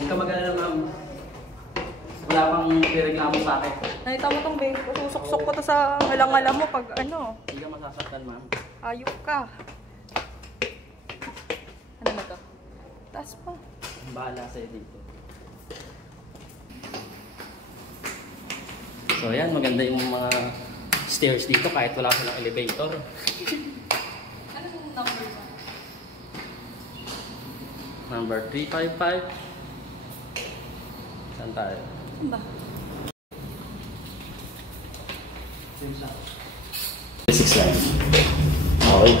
Huwag ka mag-alala, ma'am. Wala pang reklamo sa akin. Nakita mo itong babe ko. Susuksok ko to sa ngalang-ngala mo pag ano. Hindi ka masasaktan, ma'am. Ayok ka. Ano na to? Taas pa. Bahala sa'yo dito. So yan, maganda yung mga stairs dito kahit wala silang elevator. Ano yung number ba? Number 355. Saan tayo? Saan ba? 6 line. Okay.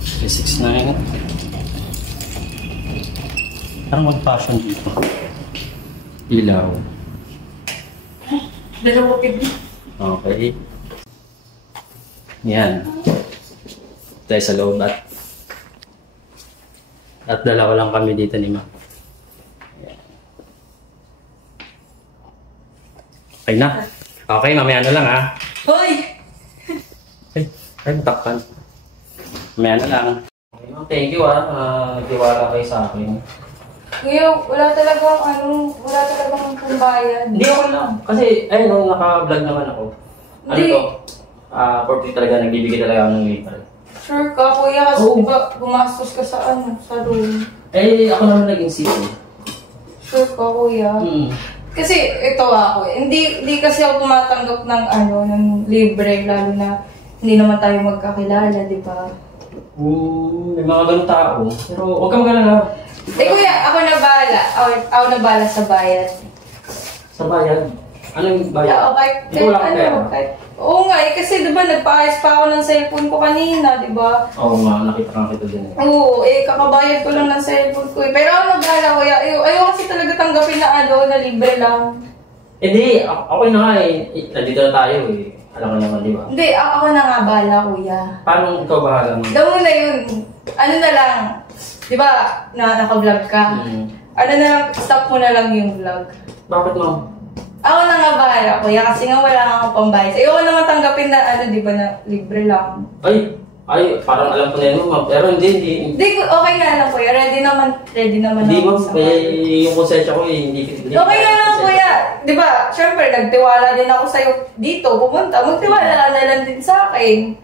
Okay, 6'9". Parang mag-fashion dito. Ilaw. Dalawa pig. Okay. Yan. Tayo sa loob at dalawa lang kami dito ni Ma. Yan. Okay na. Okay, mamaya na lang ha. Hoy! Ay, matakpan. Mamaya na lang. Okay, ma'am, thank you ha. Tiwala kayo sa akin. Kuya, wala talagang pambayad. Hindi ako lang. Kasi, ayun, nung naka-vlog naman ako. Ano Hindi. to? For free talaga, nagbibigay talaga ako ng waiter. Sure ka, kuya, kasi diba gumastos ka sa room. Eh, ako naman naging sito. Sure ka, kuya. Kasi ito ako, hindi kasi ako tumatanggap ng libre, lalo na hindi naman tayo magkakilala, di ba? May mga ganun tao. Pero huwag kang galala. Eh kuya, ako na bahala. Ako na bahala sa bayad. Sa bayan? Anong bayan? Oo, Hindi ko lang pera. Oo nga, kasi diba nagpa-ayos pa ako ng cellphone ko kanina, diba? Oo nga, nakita kita din. Oo, kakabayad ko lang ng cellphone ko. Pero ako na bahala, kuya. Ayaw kasi talaga tanggapin na libre lang. Hindi, okay na nga eh. Nandito na tayo eh. Alam mo naman, di ba? Hindi, ako na nga bahala, kuya. Paano ikaw bahala mo? Daw mo na yun. Ano na lang, diba, naka-vlog ka? Ano na lang, stop mo na lang yung vlog. Bakit mo? Ako na nga bahala, kuya, kasi nga wala nga akong pambayad. Ayoko naman tanggapin na, di ba, na libre lang. Ay, parang alam ko na yun, ma'am. Pero hindi. Hindi, okay nga lang, kuya. Ready naman Hindi, ako ma'am. sa Yung konsensya ko eh, hindi. Okay nga lang, kuya. Di ba, syempre, nagtiwala din ako sa'yo dito, pumunta. Magtiwala ka na lang din sa akin.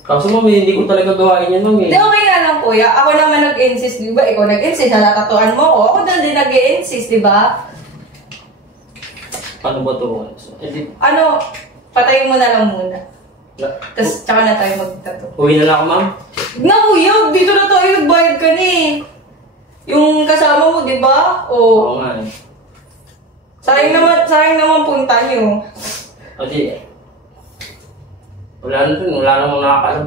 Kaso ma'am, hindi ko talaga gawain yan, ma'am eh. Hindi, okay nga lang, kuya. Ako naman nag-insist, di ba? Ikaw nag-insist, natatuan mo ko. Ako din nag-insist, di ba? Paano ba ito? Ano, patayin mo na lang muna. Tapos, tsaka na tayo mag-tattoo. Uwi na lang ako, ma'am. Na, kuya, dito na tayo, nagbayad ka na eh. Yung kasama mo, di ba? Oo nga eh. Sayang naman punta niyo. Kasi, wala namang nakakaalam.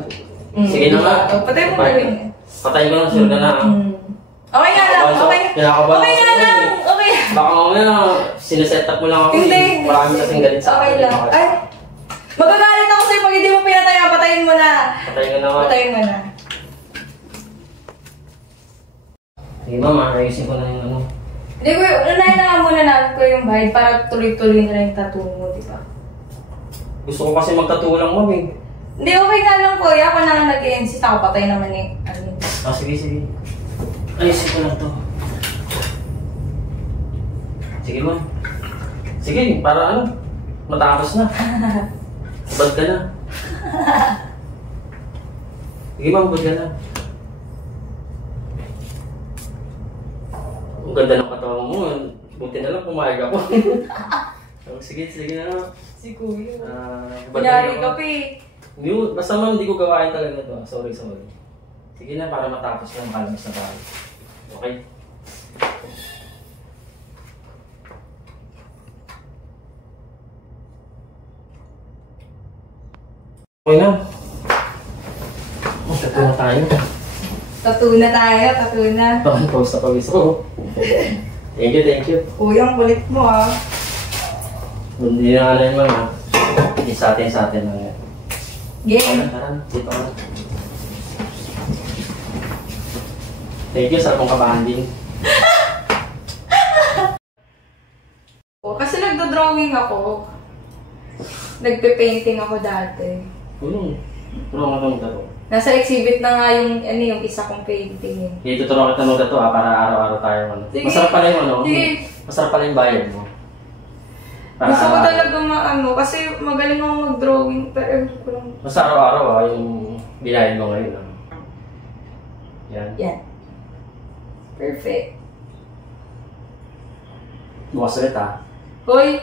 Sige na nga. Patay mo na rin. Patay ko lang, sure ka na. Okay nga lang, okay nga lang, okay. Baka mamaya, sineset up mo lang ako. Hindi. Marami kasing galit sa okay lang. Ay, magagalit ako sa'yo pag hindi mo pinatayan, patayin mo na. Patayin ka na nga. Patayin mo na. Sige ma'am, ayusin ko na yung ano. Hindi ko, unahin na nga muna natin ko yung bayad para tuloy-tuloy na lang yung tattoo mo, di ba? Gusto ko kasi magtattoo lang ma'am eh. Hindi, okay nga lang kuya. Ako na nga nag-i-insist ako, patay naman eh. Sige. Ayusin ko lang to. Sige ma'am. Sige, para ano? Matapos na. Bad ka na. Sige ma'am, bad ka na. Ang ganda ng katawan mo. Buti na lang pumayag ako. Sige na. Si kuya. Bad Pinari na ka pa eh. Basta ma'am, hindi ko gawain talaga to. Sorry. Sige na, para matapos lang, kalmas na tayo. Okay? Okay na. Tattoo na tayo. Tattoo na. Pause ko. Thank you. Kuya, ang kulit mo ah. Hindi na nga na yun ma'am ha. Hindi sa atin lang yan. Game. Tara, dito ka na. Thank you sa akong kabanding. Kasi nagdo-drawing ako. Nagpe-painting ako dati. Turuan ka magdato. Nasa exhibit na nga yung, yung isa kong painting eh. Dito turuan kita magdato para araw-araw tayo. Sige. Masarap pala yung Sige. Masarap pala yung bayad mo. Gusto ko talaga kasi magaling akong mag-drawing, pero ko lang. Basta araw-araw yung binayan mo ngayon. Yan. Yan. Perfect. Bukas ulit Hoy!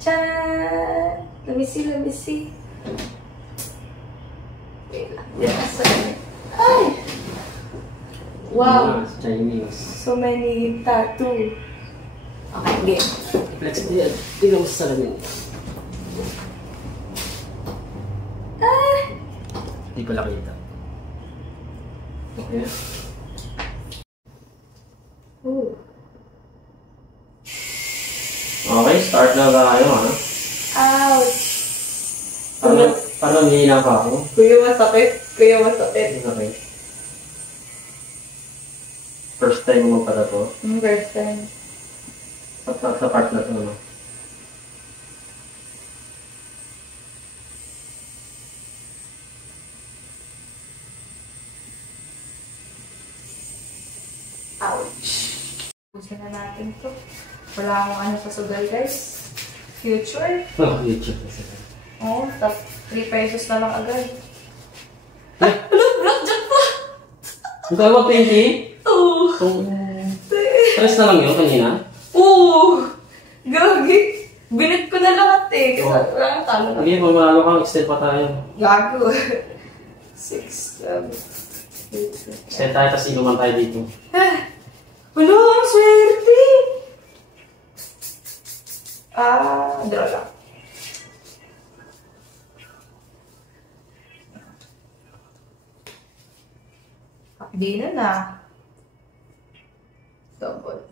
Tchaaan! Let me see. Wait lang. Yan, ay! Wow! Chinese. So many tattoo. Okay, game. Flex din. Tingnan mo sa salamin. Hindi pala kita. Okay. Ooh. Okay, start na tayo Ouch! Parang hindi na pa ako. Kuya, masakit. Okay. First time mo pala to. First time. Sa part na to, Ouch! Pusin na natin to. Wala akong sa sugal, guys. Future. YouTube na sila. Oo, 3 pesos na lang agad. Ay, blackjack pa! Ang tayo 20? Oo. Stress na lang yun kanina? Oo! Gagi! Binit ko na lahat eh. Kasi wala nang talo na. Hindi, pag manalo kang extend pa tayo. Gago. 6, 7, 8, Extend tayo, tapos inuman tayo dito. Wala, ang swerte! Draw lang. Di na. Double.